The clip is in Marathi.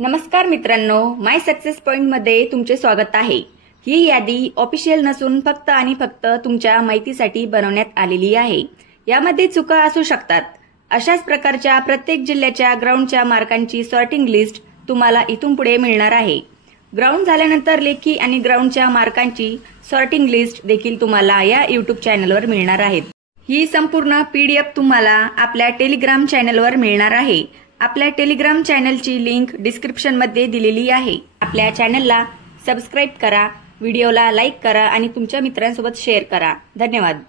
नमस्कार मित्रांनो, माय सक्सेस पॉइंट मध्ये तुमचे स्वागत आहे। ही यादी ऑफिशियल नसून फक्त आणि फक्त तुमच्या माहितीसाठी बनवण्यात आलेली आहे। यामध्ये चुका असू शकतात। अशाच प्रकारच्या प्रत्येक जिल्ह्याच्या ग्राउंडच्या मार्कांची सॉर्टिंग लिस्ट तुम्हाला इथून पुढे मिळणार आहे। ग्राउंड झाल्यानंतर लेखी आणि ग्राउंडच्या मार्कांची सॉर्टिंग लिस्ट देखील तुम्हाला या YouTube चॅनलवर मिळणार आहे। ही संपूर्ण PDF तुम्हाला आपल्या टेलिग्राम चॅनलवर मिळणार आहे। आपल्या टेलिग्राम चॅनलची लिंक डिस्क्रिप्शन मध्ये दिलेली आहे। आपल्या चॅनलला सबस्क्राइब करा, व्हिडिओला लाईक करा आणि तुमच्या मित्रांसोबत शेअर करा। धन्यवाद।